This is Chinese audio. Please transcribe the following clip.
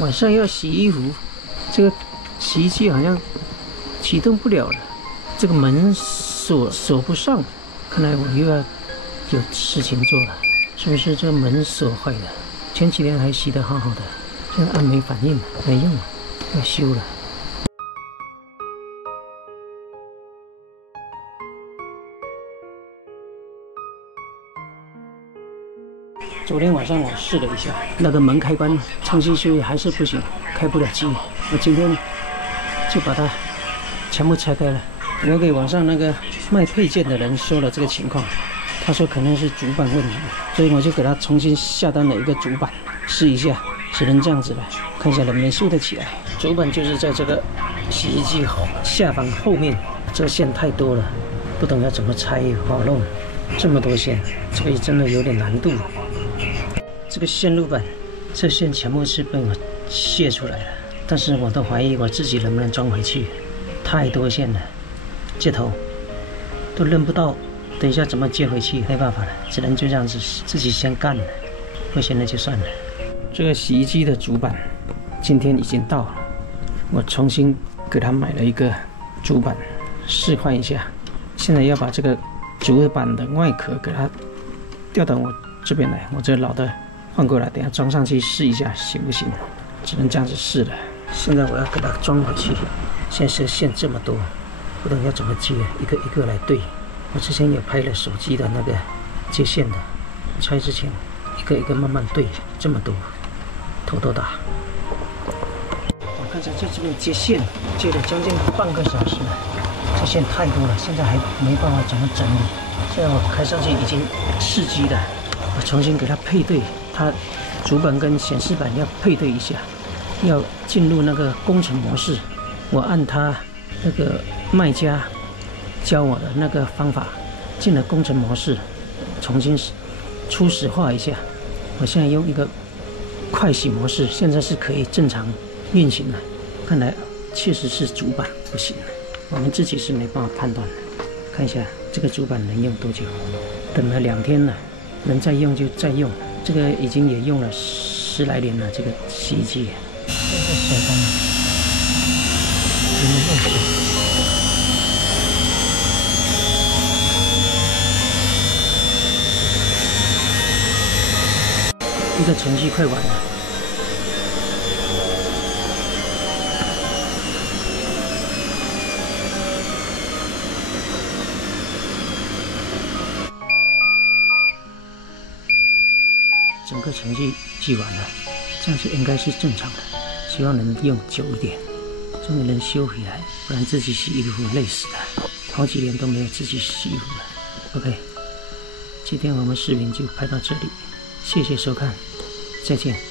晚上要洗衣服，这个洗衣机好像启动不了了，这个门锁不上，看来我又要有事情做了。是不是这个门锁坏了？前几天还洗得好好的，现在按没反应了，没用了，要修了。昨天晚上我试了一下，那个门开关重新修还是不行，开不了机。我今天就把它全部拆开了。我给网上那个卖配件的人说了这个情况，他说可能是主板问题，所以我就给他重新下单了一个主板，试一下，只能这样子了，看一下能不能修得起来。主板就是在这个洗衣机下方后面，这个线太多了，不懂要怎么拆好弄，这么多线，这个真的有点难度。这个线路板，这线全部是被我卸出来了，但是我都怀疑我自己能不能装回去，太多线了，接头都认不到，等一下怎么接回去？没办法了，只能就这样子自己先干了，不行了就算了。这个洗衣机的主板今天已经到了，我重新给它买了一个主板试换一下，现在要把这个主板的外壳给它调到我这边来，我这老的换过来，等下装上去试一下行不行？只能这样子试了。现在我要给它装回去，现在线这么多，不懂要怎么接，一个一个来对。我之前有拍了手机的那个接线的，拆之前一个一个慢慢对，这么多，头都大。我刚才在这边接线，接了将近半个小时了，这线太多了，现在还没办法怎么整理。现在我开上去已经试机了，我重新给它配对，它主板跟显示板要配对一下，要进入那个工程模式。我按它那个卖家教我的那个方法进了工程模式，重新初始化一下。我现在用一个快洗模式，现在是可以正常运行了。看来确实是主板不行了，我们自己是没办法判断的。看一下这个主板能用多久？等了2天了，能再用就再用。这个已经也用了10来年了，这个洗衣机。这个水干了，有没有漏水？一个程序快完了。整个程序记完了，这样子应该是正常的，希望能用久一点，终于能修回来，不然自己洗衣服累死了，好几年都没有自己洗衣服了。OK， 今天我们视频就拍到这里，谢谢收看，再见。